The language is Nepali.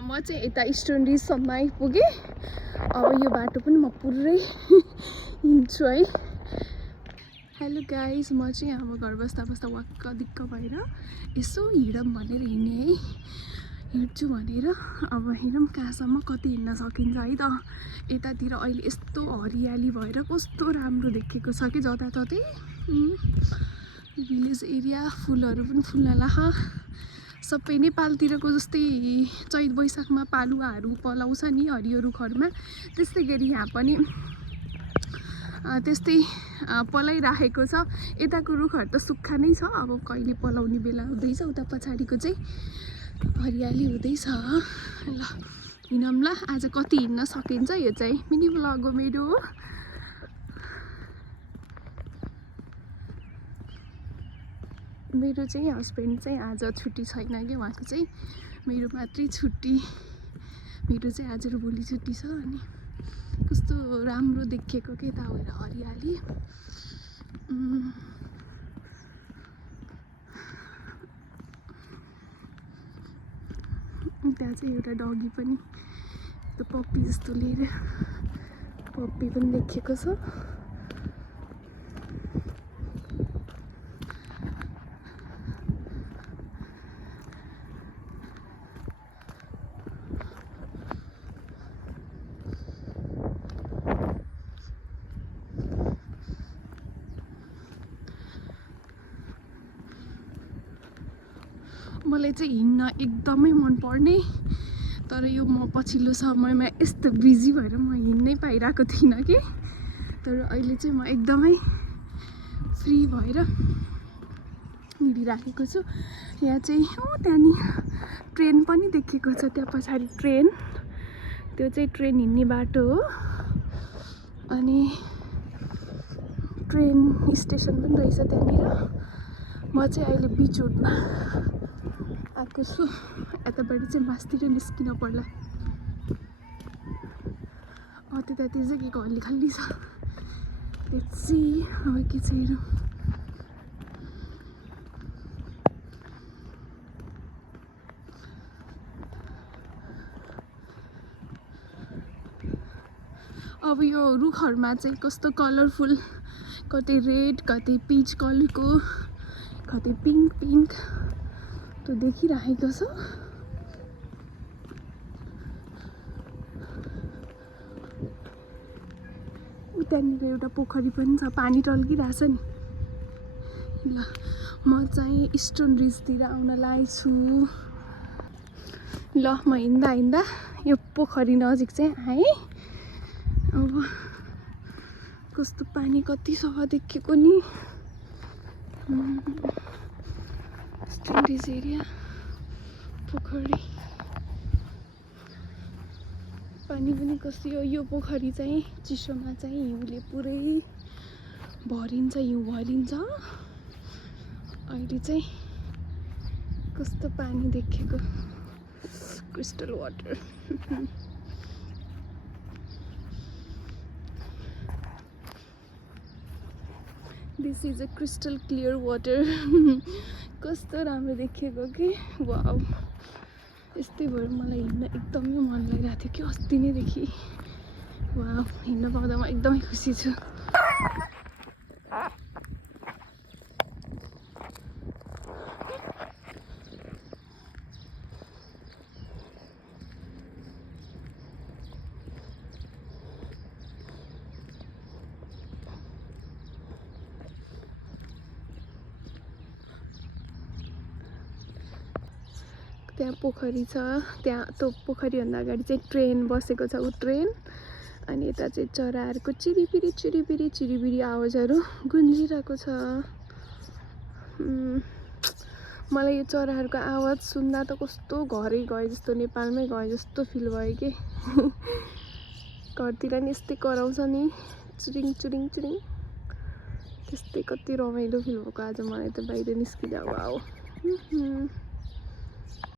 म चाहिँ यता इस्टर्न रिजसम्म आइपुगेँ। अब यो बाटो पनि म पुरै हिँड्छु है। हेलो गाइज, म चाहिँ अब घर बस्दा बस्दा वाक्क दिक्क भएर यसो हिँडौँ भनेर हिँडेँ है। हिँड्छु भनेर अब हेरौँ कहाँसम्म कति हिँड्न सकिन्छ है त। यतातिर अहिले यस्तो हरियाली भएर कस्तो राम्रो देखेको छ कि जताततै। भिलेज एरिया, फुलहरू पनि फुल्न लाख। सबै नेपालतिरको जस्तै चैत वैशाखमा पालुवाहरू पलाउँछ नि हरियो रुखहरूमा, त्यस्तै गरी यहाँ पनि त्यस्तै पलाइराखेको छ। यताको रुखहरू त सुक्खा नै छ, अब कहिले पलाउने बेला हुँदैछ। उता पछाडिको चाहिँ हरियाली हुँदैछ। ल हिँडौँ ल, आज कति हिँड्न सकिन्छ। यो चाहिँ मिनी ब्लग हो मेरो। मेरो चाहिँ हस्बेन्ड चाहिँ आज छुट्टी छैन कि, उहाँको चाहिँ, मेरो मात्रै छुट्टी। मेरो चाहिँ आज र भोलि छुट्टी छ। अनि कस्तो राम्रो देखेको के यता भएर हरियाली। त्यहाँ चाहिँ एउटा डगी पनि त्यो पप्पी जस्तो लिएर पप्पी पनि देखेको छ। मलाई चाहिँ हिँड्न एकदमै मनपर्ने, तर यो म पछिल्लो समयमा यस्तो बिजी भएर म हिँड्नै पाइरहेको थिइनँ कि। तर अहिले चाहिँ म एकदमै फ्री भएर हिँडिराखेको छु। यहाँ चाहिँ त्यहाँनिर ट्रेन पनि देखेको छ, त्यहाँ पछाडि ट्रेन, त्यो चाहिँ ट्रेन हिँड्ने बाटो हो। अनि ट्रेन स्टेसन पनि रहेछ त्यहाँनिर। म चाहिँ अहिले बिच रोडमा आएको छु। यताबाट चाहिँ मासतिर निस्किन पर्ला। त्यतातिर चाहिँ के खल्ली खल्ली छ, त्यसै अब के छ हेरौँ। अब यो रुखहरूमा चाहिँ कस्तो कलरफुल, कतै रेड, कतै पिच कलरको, कतै पिङ्क पिङ्क त्यो देखिराखेको छ। उतानिर एउटा पोखरी पनि छ, पानी टल्किरहेछ नि। ल म चाहिँ इस्टर्न रिजतिर आउन लागेछु। ल म हिँड्दा हिँड्दा यो पोखरी नजिक चाहिँ आएँ। अब कस्तो पानी कति सफा देखेको नि। इस्टर्न रिज एरिया पोखरी, पानी पनि कस्तो। यो पोखरी चाहिँ चिसोमा चाहिँ हिउँले पुरै भरिन्छ, हिउँ भरिन्छ। अहिले चाहिँ कस्तो पानी देखेको, crystal water. This is a crystal clear water. कस्तो राम्रो देखेको कि, वाउ। यस्तै भएर मलाई हिँड्न एकदमै मन लागिरहेको थियो कि अस्ति नैदेखि। वाउ, हिँड्न पाउँदा म एकदमै खुसी छु। त्यहाँ पोखरी छ, त्यहाँ त्यो पोखरीभन्दा अगाडि चाहिँ ट्रेन बसेको छ, ऊ ट्रेन। अनि यता चाहिँ चराहरूको चिरिबिरी चिरिबिरी चिरिबिरी आवाजहरू गुन्जिरहेको छ। मलाई यो चराहरूको आवाज सुन्दा त कस्तो घरै गए जस्तो, नेपालमै गए जस्तो फिल भयो कि। घरतिर नि यस्तै कराउँछ नि, चुरिङ चुरिङ चुरिङ, त्यस्तै कति रमाइलो फिल भएको आज मलाई त बाहिर निस्किँदा। वाउ।